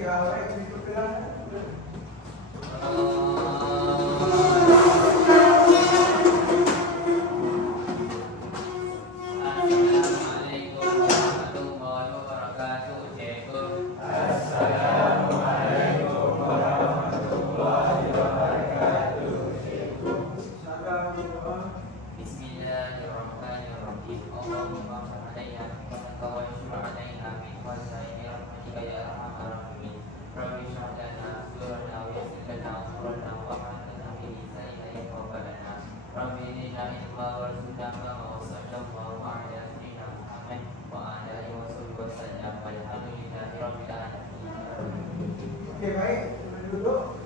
Okey, awak ikut kelas. Okey, baik. Duduk.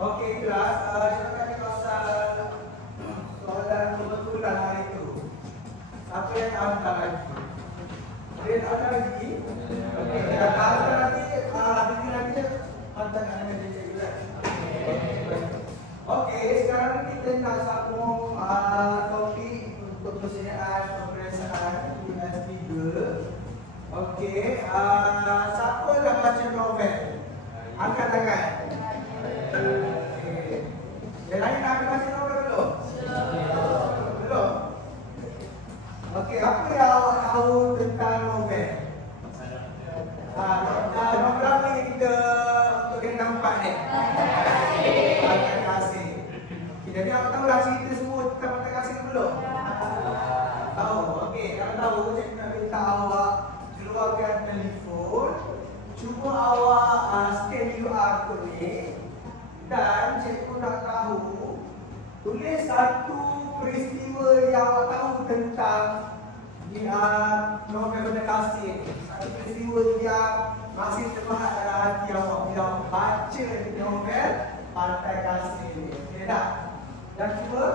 Okey, kelas. Kita tanya pasal soalan kebetulan hari itu. Siapa yang hantar lagi? Ada yang hantar lagi? Okey, kalau hantar lagi, lagi hantar kat nama dia juga. Okey, sekarang kita nak sambung topik untuk persediaan peperiksaan UNS 3. Okey, siapa dah baca novel? Angkat tangan. Yang lain nak baca novel belum? Belum? Okey, apa yang awak tahu tentang novel? Novel apa yang kita nampak ni? Pantai Kasih. Jadi awak tahu lah cerita semua tentang Pantai Kasih belum? Tahu? Okey, kalau tahu, cikgu nak minta awak keluarkan telefon. Cuba awak scan QR code ni. Dan cikgu nak tahu, tulis satu peristiwa yang awak tahu tentang novel Pantai Kasih ni. Satu peristiwa yang masih terpahat dalam hati awak bila awak baca novel Pantai Kasih ni. Okey tak? Dan cuba.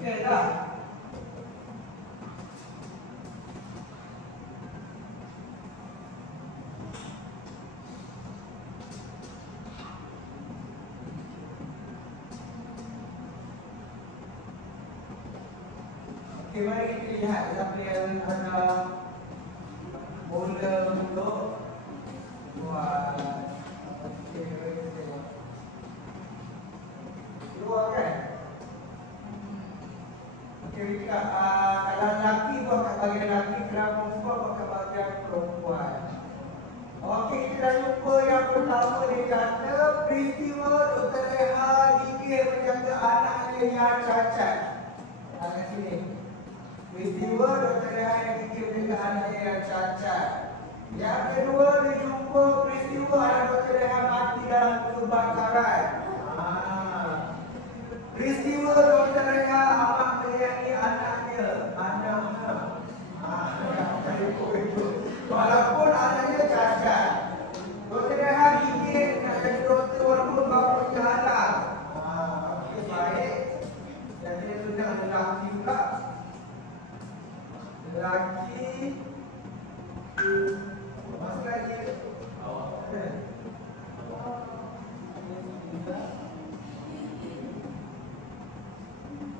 Okey dah. Okey, mari kita lihat siapa yang ada bola untuk buat. Okey, mari kita tengok. Keluar kan? Okey, kalau lelaki buat kat bahagian lelaki, kalau perempuan buat kat bahagian perempuan. Okey, kita dah jumpa yang pertama dia kata peristiwa Dr. Leha digigit menjaga anaknya yang cacat. Kat sini. Peristiwa Dr. Leha yang digigit menjaga anaknya yang cacat. Yang kedua dia jumpa peristiwa anak Dr. Leha mati dalam kebakaran. Peristiwa Dr. Leha amat menyayangi anaknya. Walaupun anaknya cacat. lelaki. Masuk lagi.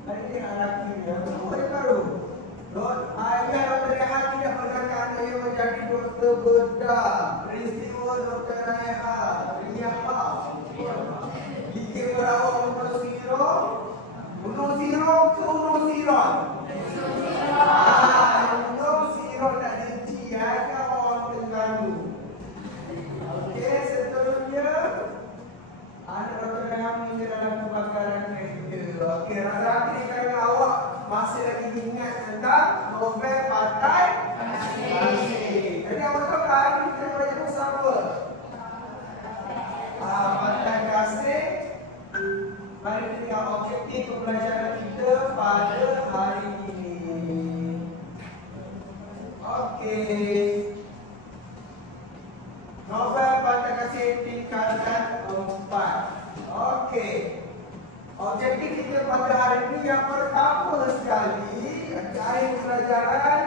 Hari ini lelaki dia. Boleh baru. Ayah dokter Rehan tidak mengatakan dia menjadi dokter bedah. Peristiwa dokter Rehan. Ini apa? Gigi berawak Gunung Siro. Gunung Siro ke Gunung Siron? Gunung Siron tak deci ya, kan orang Terengganu. Okey, seterusnya ada dokter Rehan ini dalam kebakaran kereta. Okey, rasa kerana awak masih lagi ingat tentang novel Pantai Kasih. Jadi awak tahu kan kita belajar bersama. Pantai Kasih. Mari kita objektif pembelajaran kita pada hari ini. Okey. Novel Pantai Kasih tingkatan 4. Okey. Objektif kita pada hari ini yang pertama sekali, akhir pelajaran,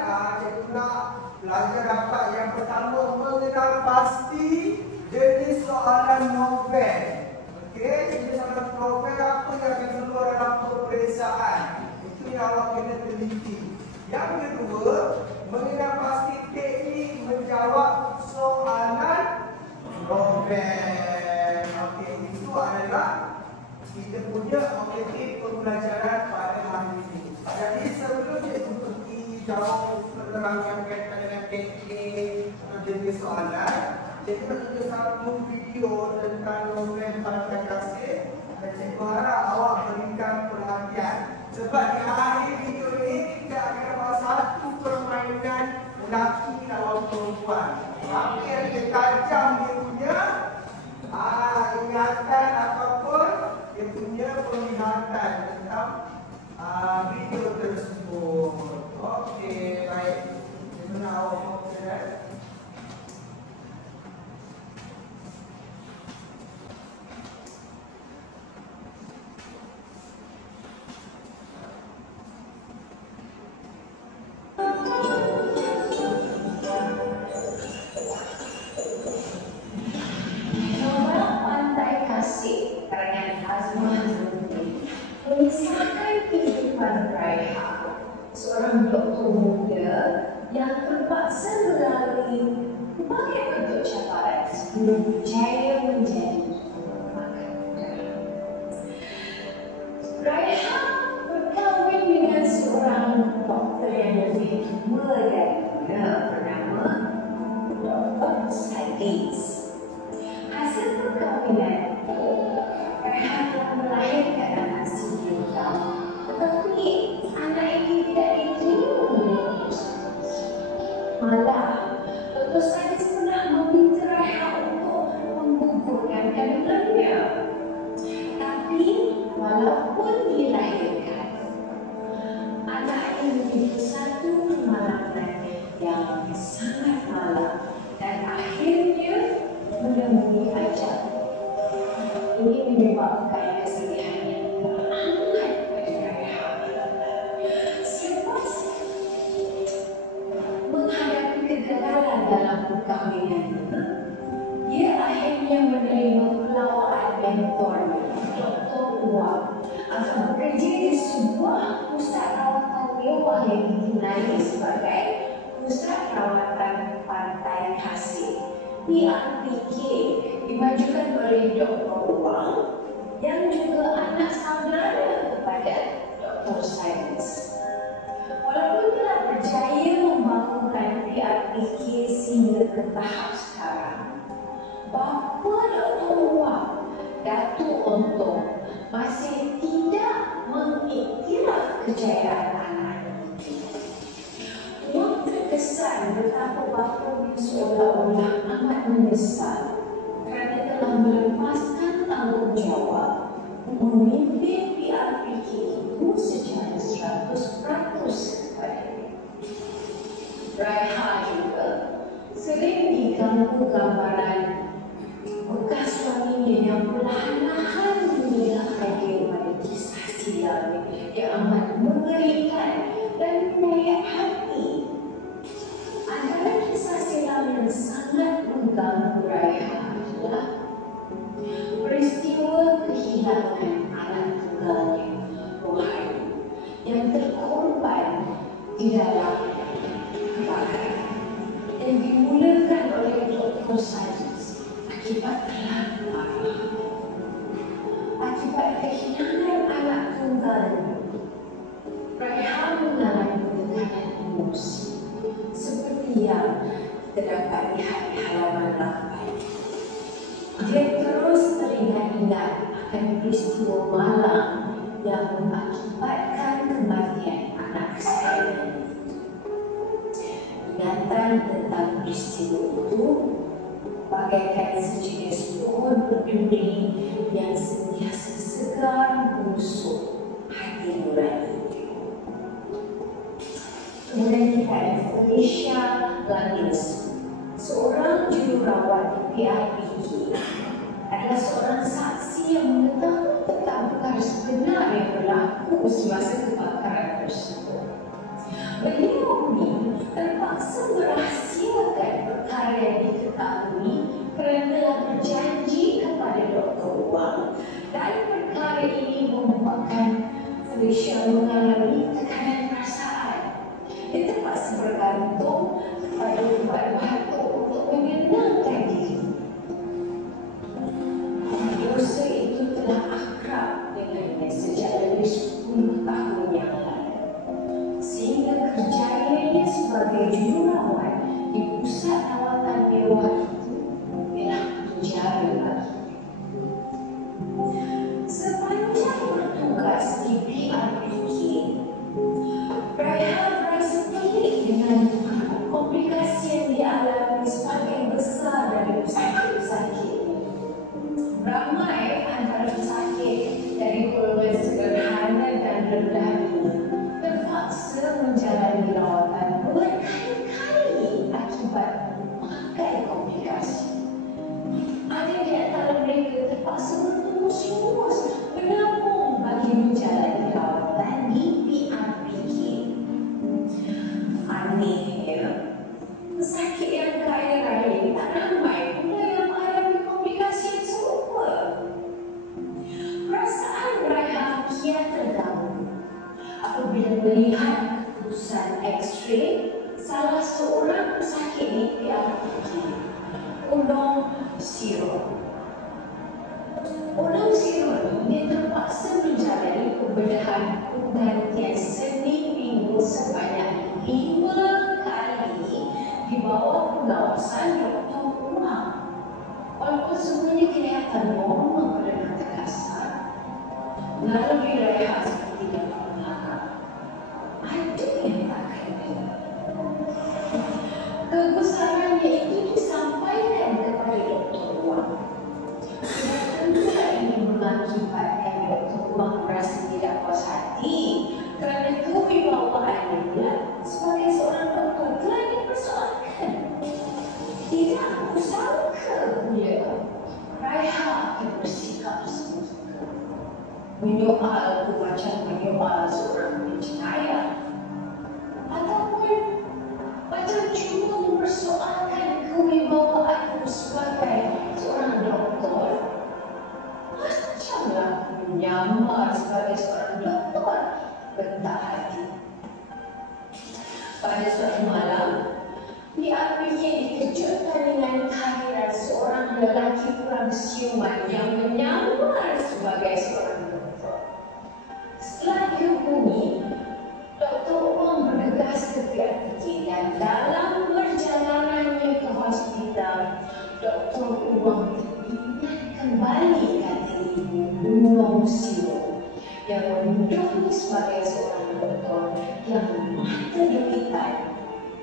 cikgu nak pelajar dapat yang pertama mengenal pasti jenis soalan novel. Okey, jenis soalan novel apa yang akan keluar dalam peperiksaan. Itu yang awak kena teliti. Yang kedua, mengenal pasti teknik menjawab soalan novel. Okey, itu adalah kita punya objektif pembelajaran pada hari ini. Jadi sebelum cikgu pergi jawab penerangan berkaitan dengan teknik atau jenis soalan, cikgu nak tunjuk satu video tentang novel Pantai Kasih dan cikgu harap awak berikan perhatian. Sebab di akhir video ini kita akan buat satu permainan lelaki lawan perempuan. Apa yang dia tajam dia punya ingatan ataupun dia punya penglihatan tentang video tersebut. Okey, baik. Kita nak awak bergerak. Mengisahkan kehidupan Raiha, seorang doktor muda yang terpaksa melalui berbagai bentuk cabaran sebelum berjaya menjadi pakar. Raiha berkahwin dengan seorang doktor yang lebih tua darinya bernama Dr. Sadis. Hasil perkahwinan Raiha telah melahirkan anak sendiri, tetapi anak ini tidak diterima oleh Dr. Sadis. Malah, Dr. Sadis pernah meminta Raiha untuk menggugurkan kandungannya. Tapi, walaupun dilahirkan, anak ini memiliki satu kemalangan yang sangat malang dan akhirnya menemui ajal. Ini menyebabkan kesedihan yang amat bagi Raiha. Selepas menghadapi kegagalan dalam perkahwinannya, dia akhirnya menerima pelawaan mentornya, Dr. Wang, akan bekerja di sebuah pusat rawatan mewah yang dikenali sebagai Pusat Rawatan Pantai Kasih, PRPK, dimajukan oleh Dr. Wang yang juga anak saudara kepada Dr. Sadis. Walaupun telah berjaya membangunkan PRPK sehingga ke tahap sekarang, bapa Dr. Wang, Datuk Ontong, masih tidak mengiktiraf kejayaan anaknya. Wang terkesan betapa bapanya seolah-olah amat menyesal kerana telah melepaskan tanggungjawab memimpin PRPK itu secara 100% kepadanya. Raiha juga sering diganggu gambaran bekas suaminya yang perlahan-lahan menyerahkan dia pada kisah silam yang amat mengerikan dan menyayat hati akibat kehilangan anak tunggalnya. Raihan mengalami tekanan emosi seperti yang kita dapat lihat di halaman 8. Dia terus teringat-ingat akan peristiwa malam yang mengakibatkan kematian anak kesayangan. Ingatan tentang peristiwa itu bagaikan sejenis pohon berduri yang sentiasa segar menusuk hati nurani. Kemudian kita ada Felicia Landis, seorang jururawat di PIPK, adalah seorang saksi yang mengetahui tentang perkara sebenar yang berlaku semasa kebakaran tersebut. Beliau ini terpaksa merahsiakan perkara yang diketahui kerana telah berjanji kepada Dr. Wang, dan perkara ini membuatkan Felicia mengalami tekanan perasaan. Dia terpaksa bergantung kepada ubat-ubat untuk menenangkan diri. Dosa itu telah akrab dengannya sejak lebih 10 tahun yang lalu, sehingga kerjanya sebagai jururawat di pusat rawatan mewah itu telah penjara lagi. Sepanjang bertugas di PIPK, Raihan merasa pelik dengan komplikasi yang dialami sebagian besar dari pesakit-pesakit. Ramai antara pesakit dari golongan sederhana dan rendah ini terpaksa menjalani rawatan berkali-kali akibat memakai komplikasi. Ada di antara mereka terpaksa bertunggus-tunggus menabung bagi menjalani rawatan di PIPK. Anehnya, pesakit yang kaya raya tak ramai pula yang mengalami komplikasi yang serupa. Perasaan Raihan kian terganggu apabila melihat keputusan X-ray salah seorang pesakit di PIPK, Unong Siro. Unong Siro ini terpaksa menjalani pembedahan penggantian sendi pinggul sebanyak 5 kali di bawah pengawasan Dr. Wang. Walaupun semuanya kelihatan normal pada mata kasar, melalui Raihan seperti yang berharap, ada yang tak kena. Kebesarannya itu disampaikan kepada Dr. Wang. Sudah tentulah ini mengakibatkan Dr. Wang merasa tidak puas hati kerana kewibawaannya pula sebagai seorang doktor telah dipersoalkan. Tidak aku sangka pula Raihan akan bersikap seperti menyoal macam menyoal seorang penjenayah, ataupun macam cuba mempersoalkan kewibawaanku sebagai seorang doktor. Macamlah menyamar sebagai seorang doktor bentak hati. Pada suatu malam, PIPK dikejutkan dengan kehadiran seorang lelaki kurang siuman yang menyamar sebagai seorang doktor. Setelah dihubungi, Dr. Wang bergegas ke PIPK dan dalam perjalanannya ke hospital, Dr. Wang teringat kembali kata ibu Unong Siro yang menuduhnya sebagai seorang doktor yang mata duitan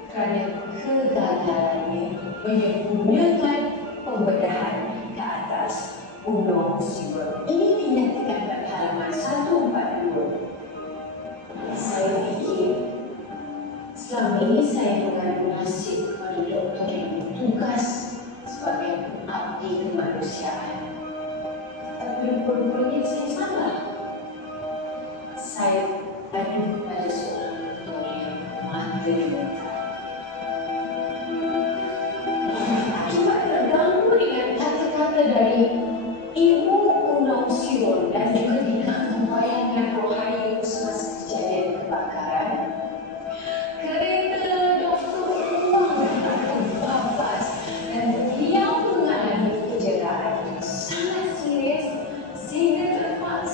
kerana kegagalannya menyempurnakan pembedahan ke atas Unong Siro. Ini dinyatakan pada halaman 142. Saya fikir selama ini saya mengadu nasib kepada doktor yang bertugas sebagai pengabdi kemanusiaan. Tapi rupanya saya salah. Saya adu kepada seorang doktor yang mata duitan. Akibat terganggu dengan kata-kata dari Ibu Unong Siro dan juga dengan bayangan rohani semasa kejadian kebakaran, kereta Dr. Wang terbabas dan beliau mengalami kecederaan yang sangat serius sehingga terpaksa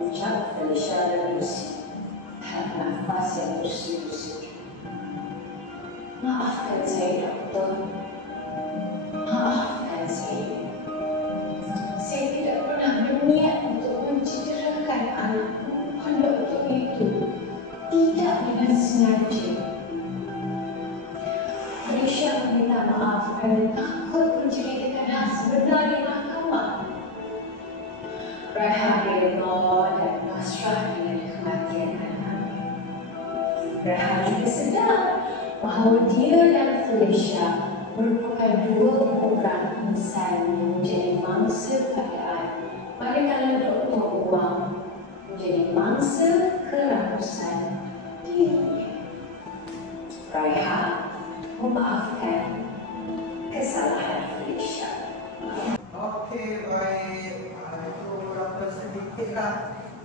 Ucap Felicia dan Lucy. Tarik nafas yang bersih-bersih. Maafkan saya, dokter. Maafkan saya. Saya tidak pernah berniat untuk mencederakan anakku pada waktu itu. Tidak dengan sengaja. Felicia meminta maaf kerana takut menceritakan hal sebenar di mahkamah. Raihan redha dan pasrah dengan kematian anak. Raihan juga sedar bahawa dia dan Felicia merupakan dua orang insan yang menjadi mangsa keadaan, manakala Dr. Wang menjadi mangsa kerakusan dirinya. Raihan memaafkan kesalahan Felicia. Okey, baik. Itu berapa sedikitlah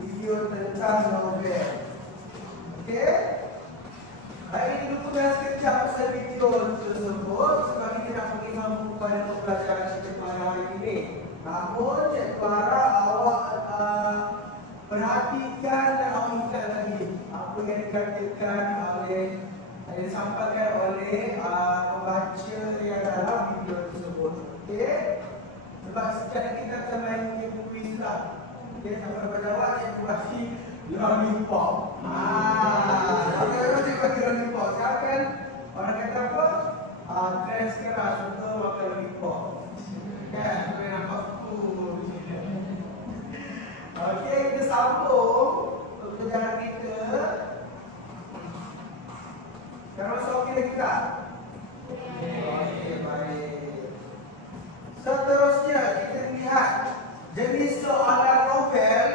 video tentang novel. Okey. Hari ini lupa sekejap pasal video tersebut sebab kita nak bagi mampu pada pembelajaran Cikgu Farah hari ini. Namun Cikgu Farah awak perhatikan dan awak ingat lagi apa yang dikatakan oleh disampaikan oleh pembaca yang dalam video tersebut. Okey. Sebab sekarang kita akan main game quiz lah. Okey, sampai pada awak Cikgu bagi lollipop. Okey, bagi lollipop. Silakan. Orang kata apa? Dress keras untuk makan lollipop. Kan? Boleh nampak cool. Okey, kita sambung perjalanan kita. Sekarang masuk okey lagi tak? Okey, baik. Seterusnya kita lihat jenis soalan novel.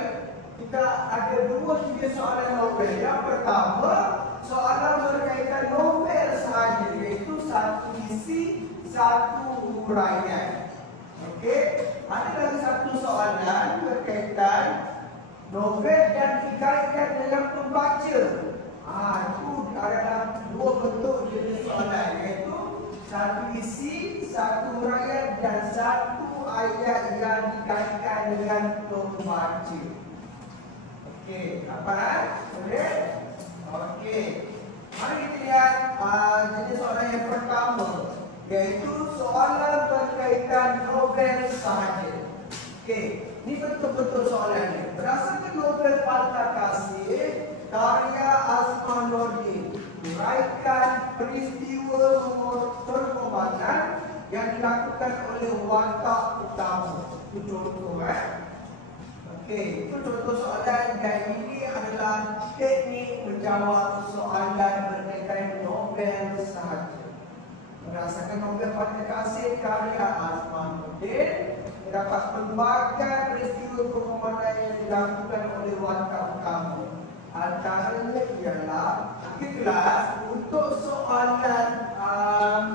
Kita ada 2-3 soalan novel. Yang pertama, soalan berkaitan novel sahaja, iaitu satu isi, satu huraian. Okey, ada lagi satu soalan berkaitan novel dan dikaitkan dengan pembaca. Itu adalah dua bentuk jenis soalan, iaitu satu isi, satu huraian dan satu ayat yang dikaitkan dengan pembaca. Okey, apa? Boleh? Okey. Mari kita lihat jenis soalan yang pertama, iaitu soalan berkaitan novel sahaja. Okey, ini betul-betul soalan ni. Berdasarkan novel Pantai Kasih karya Azman Nordin, uraikan peristiwa perkembangan yang dilakukan oleh watak utama. Itu contoh Okey, itu contoh soalan dan ini adalah teknik menjawab soalan berkaitan novel sahaja. Berdasarkan novel Pantai Kasih karya Azman Nordin, terdapat pelbagai peristiwa perkembangan yang dilakukan oleh watak utama. Antaranya ialah kelas untuk soalan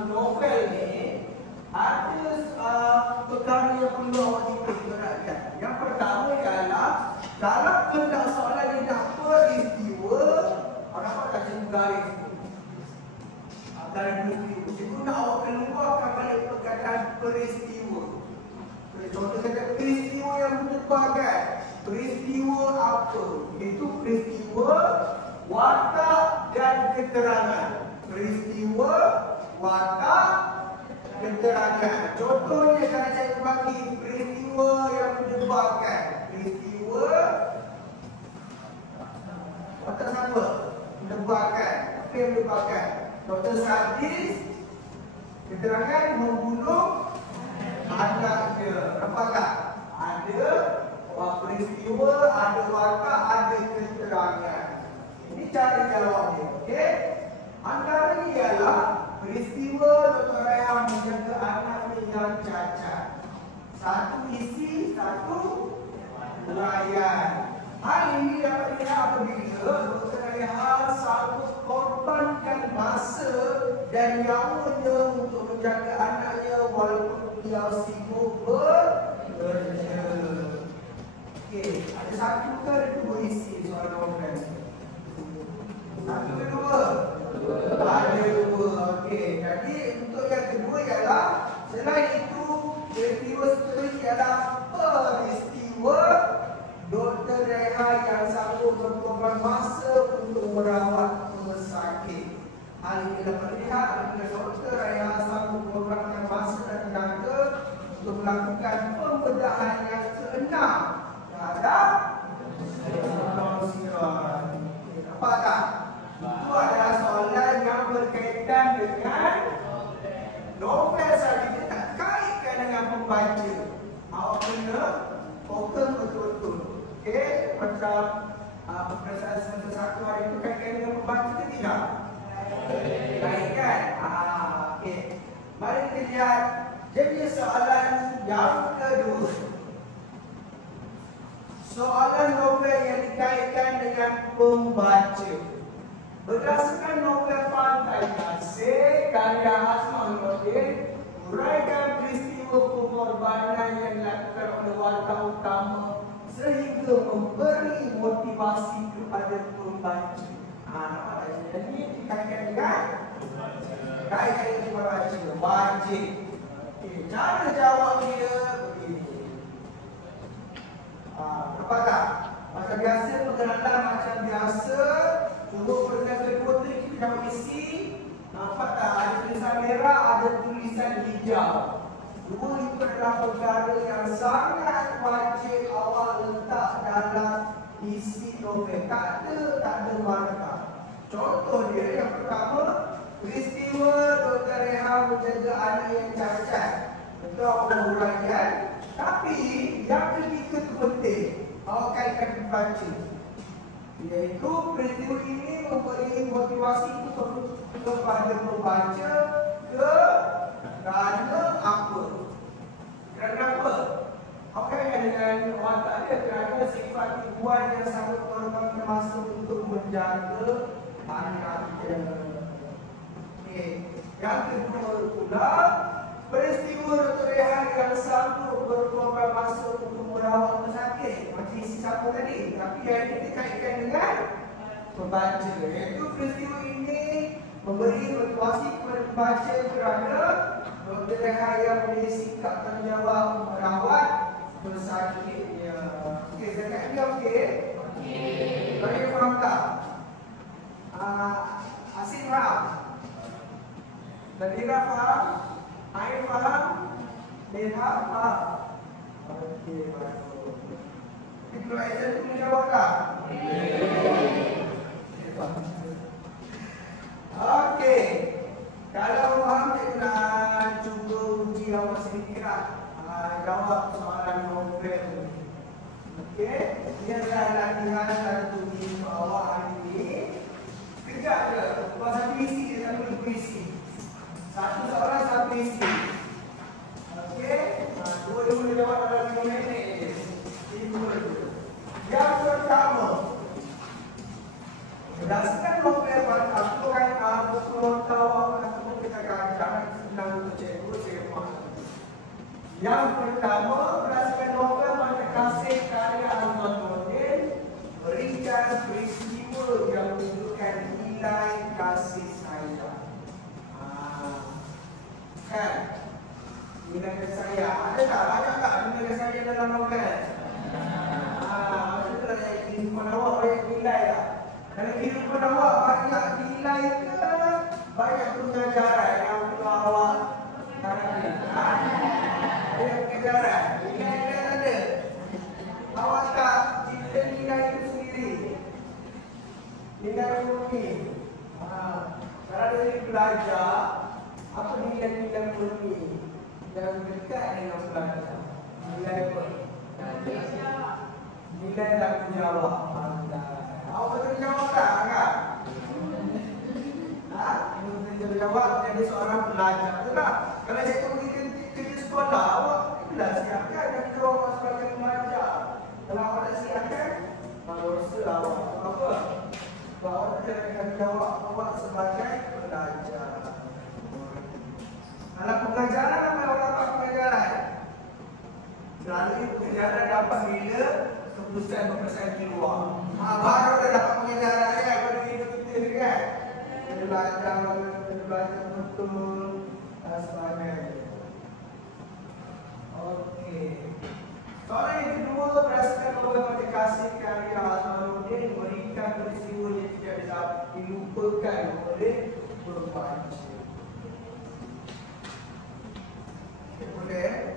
novel ni ada perkara yang perlu awak diperhatikan. Yang pertama ialah dalam bentuk soalan ini dah peristiwa, orang apa dah cikgu garis tu. Garis peristiwa. Cikgu nak awak keluarkan balik perkataan peristiwa. Contoh kata peristiwa yang menyebabkan. Peristiwa apa? Itu peristiwa, watak dan keterangan. Peristiwa, watak, keterangan. Contohnya kalau saya bagi peristiwa yang menyebabkan. Peristiwa, watak sama, menyebabkan. Apa yang menyebabkan? Doktor sadis, keterangan membunuh anaknya. Nampak tak? Ada peristiwa, ada watak, ada keterangan. Ini cara jawabnya, okey? Antaranya ialah peristiwa Dr. Raihan menjaga anaknya yang cacat. Satu isi, satu huraian. Hal ini dapat dilihat apabila Dr. Raihan sanggup korbankan masa dan nyawanya untuk menjaga anaknya walaupun dia sibuk bekerja. Okey, ada satu ke ada dua isi soal novel? Satu ke dua? Ada dua. Okey, jadi untuk yang kedua ialah selain itu peristiwa seterusnya ialah peristiwa Dr. Raihan Hal ini dapat dilihat apabila Dr. Raya Hassan mengurangkan masa dan tenaga untuk melakukan pembedahan yang seenam terhadap non-sirat. Nampak tak? Itu adalah soalan yang berkaitan dengan novel saja, dia tak kaitkan dengan pembaca. Awak kena fokus betul-betul. Okey, macam peperiksaan semester 1 hari itu kaitkan dengan pembaca ke tidak? Kaitkan. Okey. Mari kita lihat jadi soalan yang kedua. Soalan novel yang dikaitkan dengan pembaca. Berdasarkan novel Pantai Kasih karya Hasmanuddin, uraikan peristiwa pengorbanan yang dilakukan oleh watak utama sehingga memberi motivasi kepada pembaca. Nampak tak? Jadi dikaitkan dengan kaitkan dengan pembaca. Wajib. Okay. Cara jawab dia begini. Nampak tak? Macam biasa, pengenalan macam biasa. Untuk pertanyaan kedua tadi kita jawab isi. Nampak tak? Ada tulisan merah, ada tulisan hijau. Dua itu adalah perkara yang sangat wajib awak letak dalam isi novel. Tak ada markah. Contoh dia yang pertama, peristiwa Dr. Reha menjaga anak yang cacat. Betul awak menguraikan. Tapi yang ketiga itu penting. Awak kaitkan pembaca. Iaitu peristiwa ini memberi motivasi kepada pembaca kerana apa? Kerana apa? Apa yang dengan watak dia? Kerana sifat ibuan yang sangat berkorban masa untuk menjaga anak-anaknya. Okay. Yang kedua pula, peristiwa Dr. Rehan yang sanggup berkorban masa untuk merawat pesakit. Macam isi satu tadi. Tapi yang ini dikaitkan dengan pembaca. Iaitu peristiwa ini memberi motivasi kepada pembaca kerana Dr. Rehan yang memiliki sikap tanggungjawab merawat pesakitnya. Okey, zakat ini okey? Okey. Bagi faham tak? Asin faham? Nadira faham? Ain faham? Neha faham? Okey, bagus. Kalau Aisyah tu boleh jawab tak? Okey. Kalau faham, kita nak cuba uji awak sedikit lah. Jawab soalan novel. Okey. Ini adalah latihan satu di awak hari ini. Sekejap je. Buat satu isi je, satu isi. Satu soalan, satu isi. Okey. Dua boleh jawab dalam 5 minit je. Ini dua je. Yang pertama, berdasarkan novel aku kan betul tahu apa kita jangan senang untuk cikgu saya. Yang pertama, berdasarkan novel Pantai Kasih karya Hasmanuddin, berikan peristiwa yang menunjukkan nilai kasih sayang. Kan? Nilai kasih sayang. Ada tak? Banyak tak nilai kasih sayang dalam novel? Maksudnya kehidupan awak banyak nilai tak? Dalam kehidupan awak banyak nilai ke banyak pengajaran yang perlu awak harapkan? Ada pengajaran? Nilai ada? Awak tak cipta nilai itu sendiri? Nilai murni? Kalau dari belajar, apa nilai-nilai murni yang dekat dengan belajar? Nilai apa? Nilai tanggungjawab. Awak betul jawab tak? Enggak? Betul jawab menjadi seorang pelajar. Betul tak? Kalau cikgu pergi kerja sekolah, awak dah siapkan dan kita awak sebagai pelajar. Kalau awak tak siapkan, dosa awak. Apa? Sebab awak tidak akan jawab awak sebagai pelajar. Kalau pengajaran, apa awak dapat pengajaran? Selalu pengajaran dapat bila keputusan peperiksaan keluar. Baru dah dapat pengajaran kan pada hidup kita kan. Kena belajar betul dan sebagainya. Okey. Soalan yang kedua, berdasarkan novel Pantai Kasih karya Hasmanuddin, memberikan peristiwa yang tidak dapat dilupakan oleh Okay, boleh.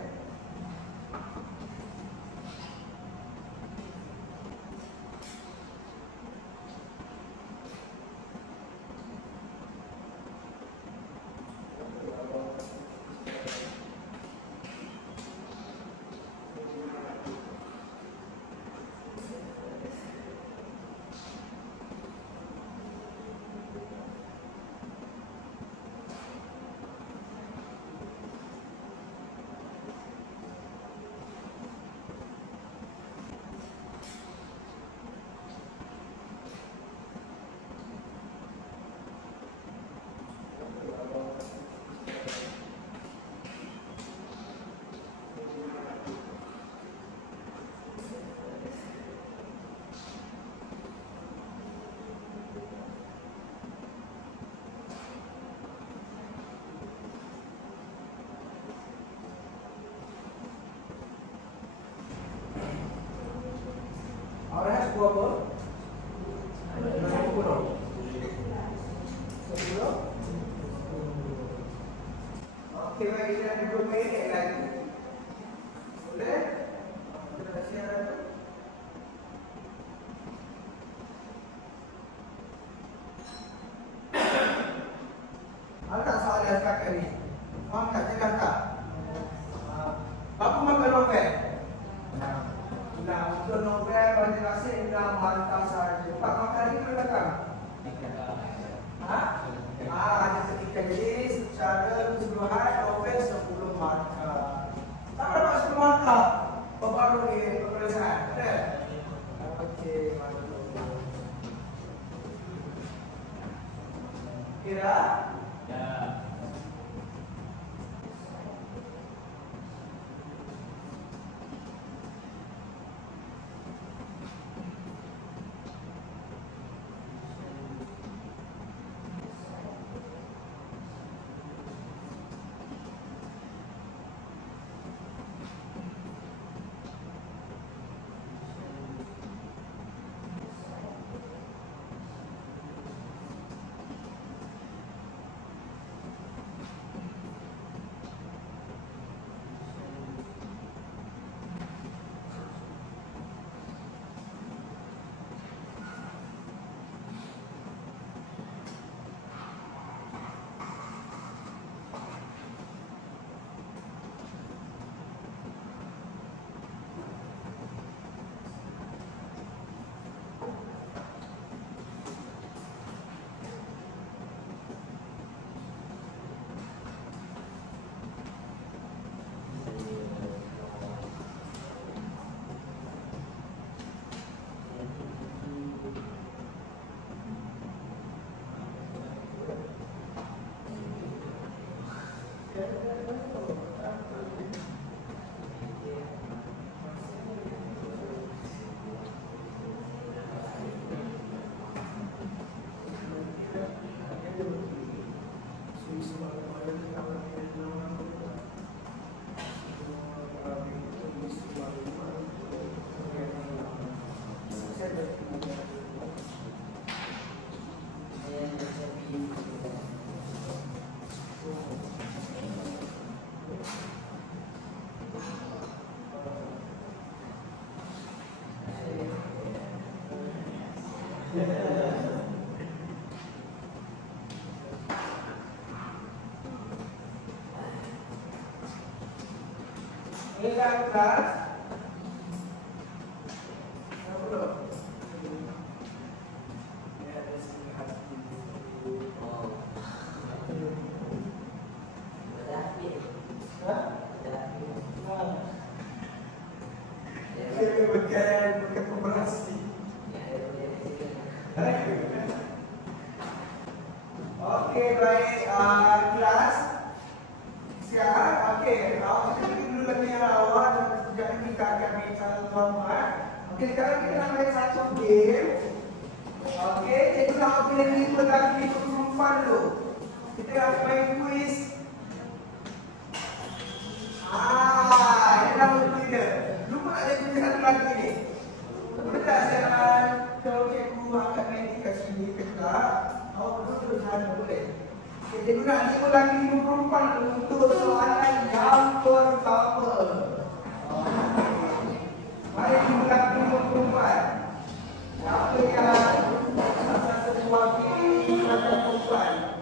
Orang sebuah apa? 10. 10. Okey, baik, kita ada 2 minit lagi. Boleh? Kita siaran tu. Ada tak soalan setakat ni? Faham tak? Jelas tak? Apa makan novel? Nah, untuk novel bagi rasa indah mantap saja. Pak makan ni ke belakang? Ada ketika jadi secara keseluruhan novel 10 markah. Tak dapat 10 markah. Baru ni peperiksaan. Betul? Okey, mantap. Kira? Ya. Ingat kelas. Bukan koperasi. Okey, baik, kelas. Siap. Okey, kita dulu lagi yang awal dan jangan kita akan bicara tuan-tuan. Okey, sekarang kita nak main satu game. Okey, jadi nak pilih 5 lagi perempuan dulu. Kita akan main quiz. Ini nama kita. Lupa nak jadi satu lagi ni. Boleh tak saya kalau cikgu angkat main kat sini ke tak? Awak duduk sana boleh? Jadi guna 5 lagi 54 untuk soalan yang pertama. Mari dimulai 54. Apa yang asal sebuah pilih pada perempuan?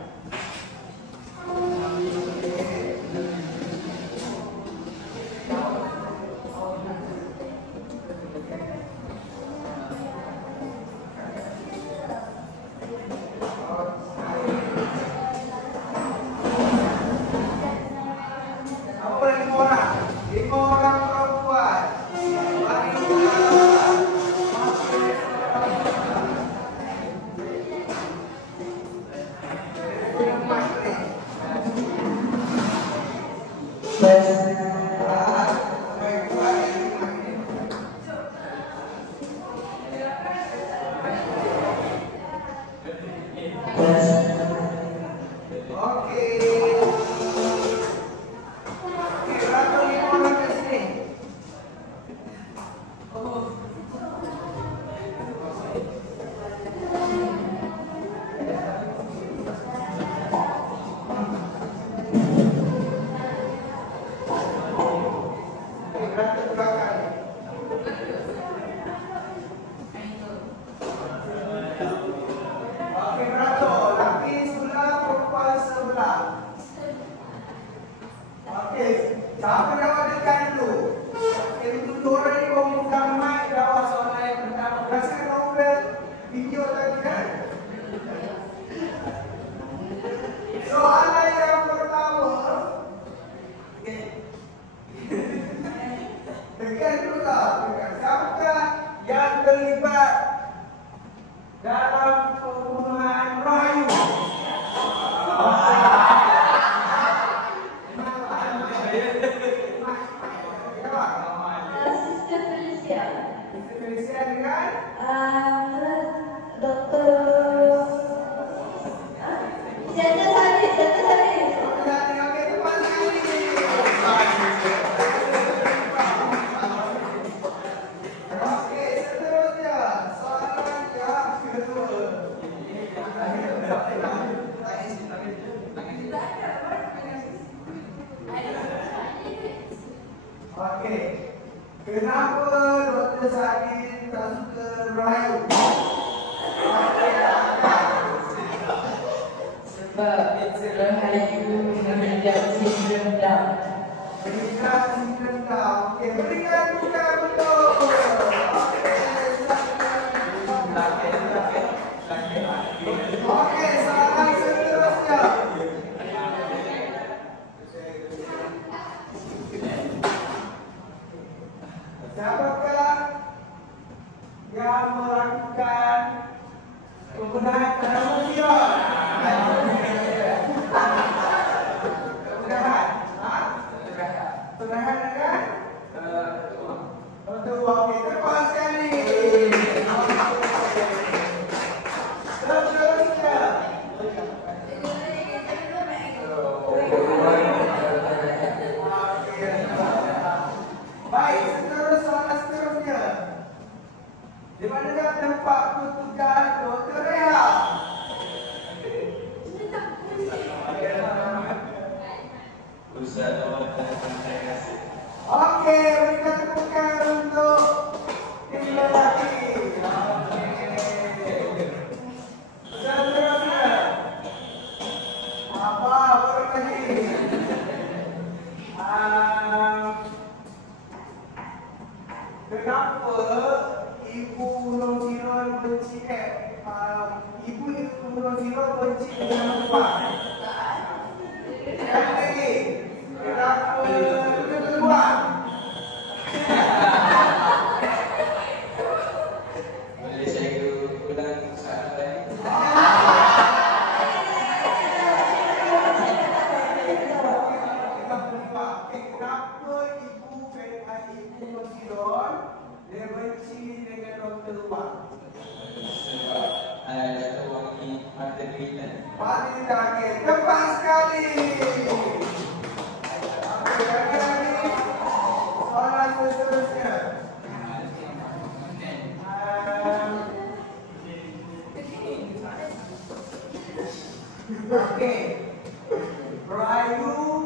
kayu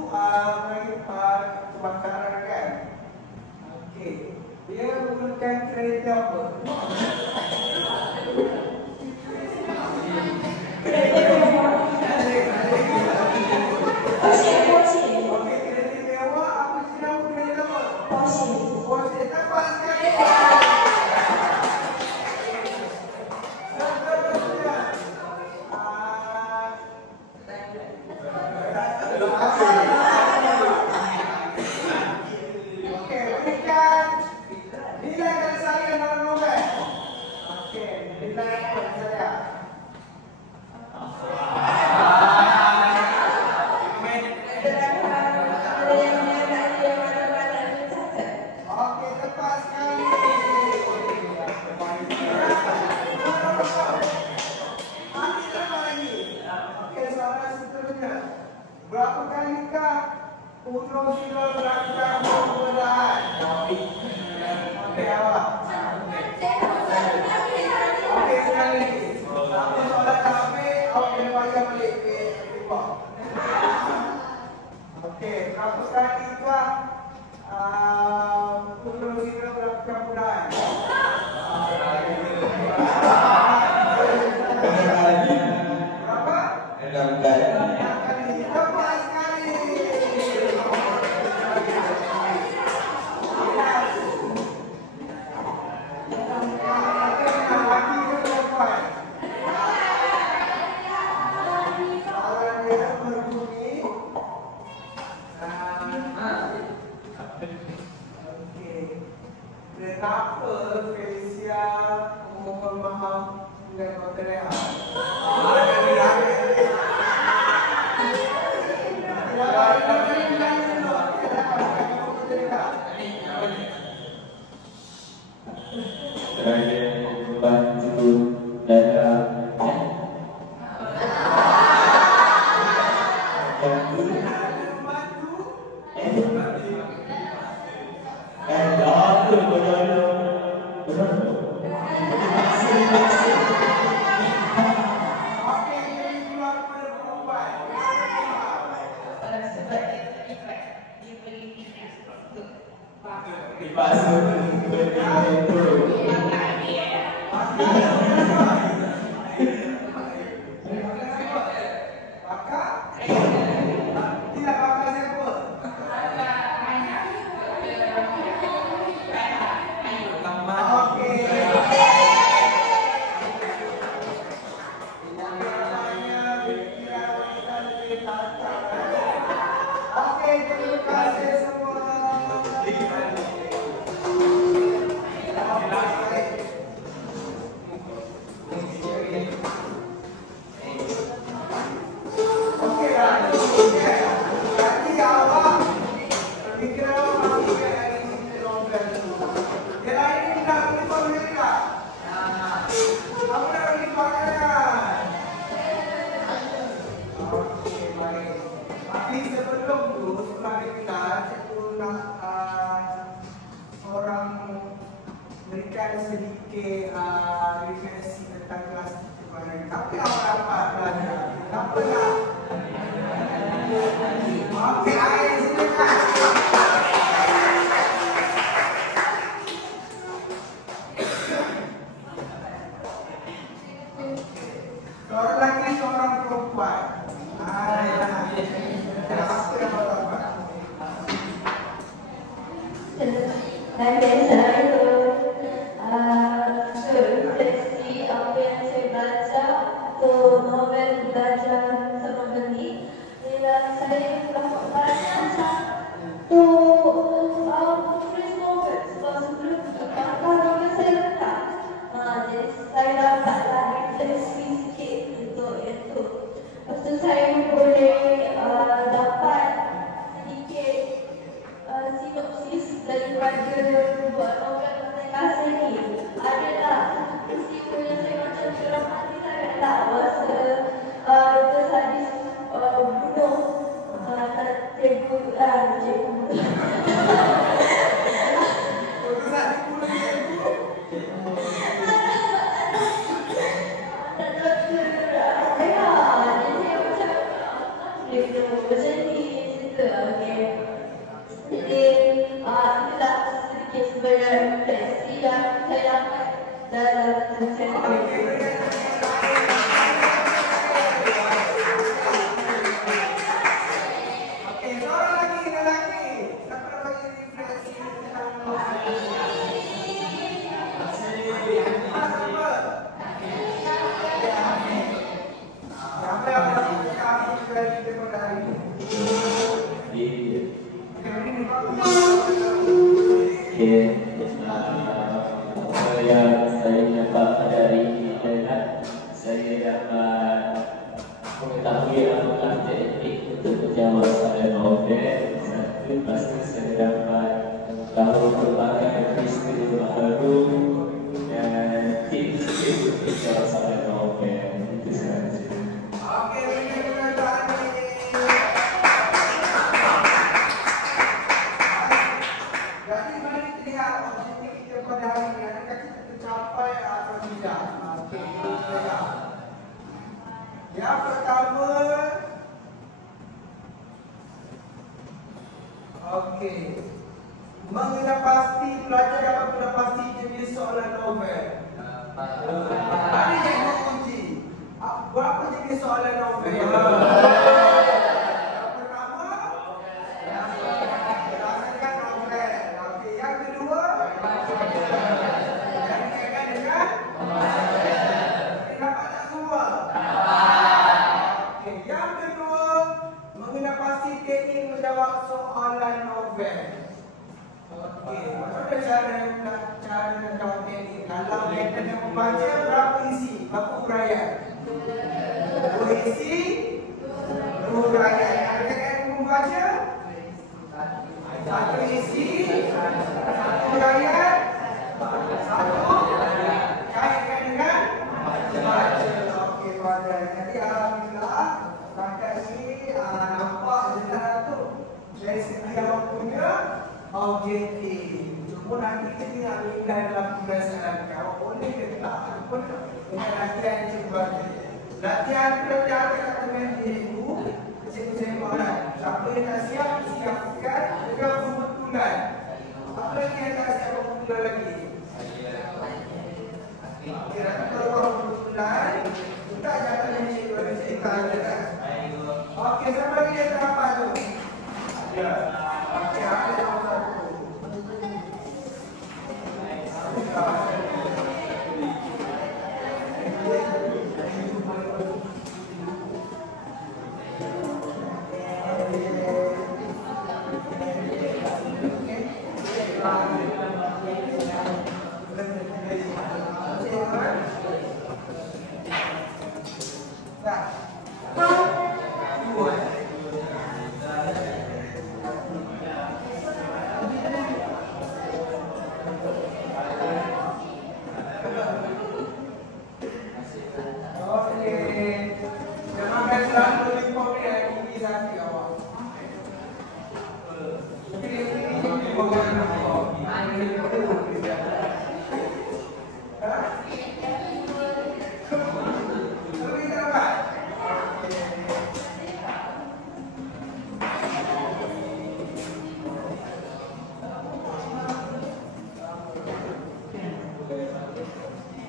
kebakaran kan. Okey. Dia menggunakan kereta apa? Okey, kereta mewah apa nama kereta apa? Porsche. Tepat sekali. Okey, berikan nilai dari saya dalam novel. Okey, nilai apa saya? Okey, tepat sekali. Okey, soalan seterusnya. Berapa kalikah Putra Sila melakukan pembedahan? Okey, awak. Okey, sekali lagi. Apa soalan tak habis, awak kena bayar balik ke riba. Okey, berapa kalikah Putra Sila melakukan pembedahan? Berapa? 6 kali. Tepat sekali. Laki ke perempuan? Soalan dia berbunyi. Okey. Kenapa Felicia memohon maaf dengan Dr. Rehan? Saya membantu dalam Okey, terima kasih semua. Okey lah. Jadi awak fikir awak fikir hari ini novel tu. Dia hari ini nak lupa mereka. Apa nak dipakai? Okey, baik. Tapi sebelum tu, setelah kita, cikgu nak seorang berikan sedikit refleksi tentang kelas kepada kita. Tapi awak dapat belajar. Kenapa nak? Okey, air silakan. Seorang lelaki, seorang perempuan. Apa yang awak dapat? Dan saya refleksi apa yang saya baca atau novel baca sebelum ini. Saya dapat baca satu tulis novel sebelum novel saya letak. Jadi saya dapatlah refleksi sikit untuk itu. Lepas tu saya boleh dapat sedikit sinopsis daripada buat novel Pantai Kasar ni. Adalah peristiwa yang saya macam dalam hati saya tak masa Dr. Sadis bunuh cikgu macam ni. Okey. Jadi inilah sedikit sebanyak refleksi yang saya dapat dalam cerita ini. Saya dapat dari internet, saya dapat mengetahui apakah teknik untuk menjawab soalan novel. Satu, pasti saya dapat tahu berbagai peristiwa baru dan tips untuk menjawab soalan novel. Itu sahaja. Jadi mari kita lihat objektif kita pada hari ini, adakah kita tercapai atau tidak. Yang pertama, mengenal pasti, pelajar dapat mengenal pasti jenis soalan novel. Ada cikgu uji. Berapa jenis soalan novel? Yang pertama, berdasarkan novel. Okey, yang kedua, yang dikaitkan dengan dapat tak semua? Okey, yang kedua, mengenal pasti teknik menjawab soalan novel. Okey, macam mana cara menjawab teknik? Dalam kaitan dengan membaca, berapa isi? Berapa uraian? 2 isi, 2 uraian. Ada kaitan dengan membaca? 1 isi, 1 uraian, 1 kaitkan dengan membaca. Okey, pada jadi alhamdulillah setakat ini nampak jelas tu dari segi yang punya objektif. Cuma nanti kita tinggal nilai dalam pembelajaran awak boleh ke tak pun dengan latihan cuba. Latihan belajar kata cikgu, cikgu saya malah. Siapa yang tak siap, siapkan dengan pembetulan. Apa lagi yang tak siap pembetulan lagi? Kira kalau pembetulan, kita jangan dengan cikgu ada cikgu ada. Okey, siapa lagi yang tak apa tu? Ya. Okey, ada yang satu.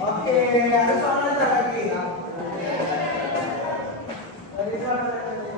Okey, ada soalan tak lagi? Ada soalan tak lagi?